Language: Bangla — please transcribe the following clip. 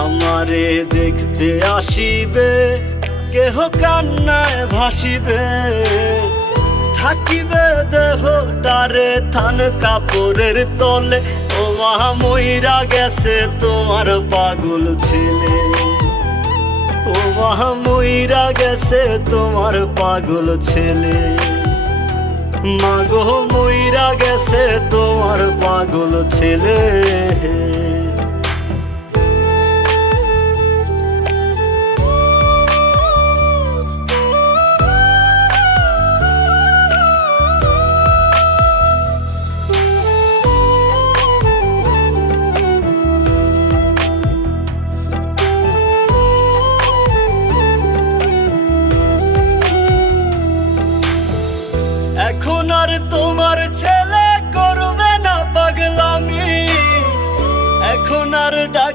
আমারে দেখতে আসিবে, কেহ কান্নায় ভাসিবে, থাকিবে দেহটারে থান কাপড়ের তলে। ও মা মইরা গেছে তোমার পাগল ছেলে, ও মা মইরা গেছে তোমার পাগল ছেলে। মাগো মইরা গেছে তোমার পাগল ছেলে।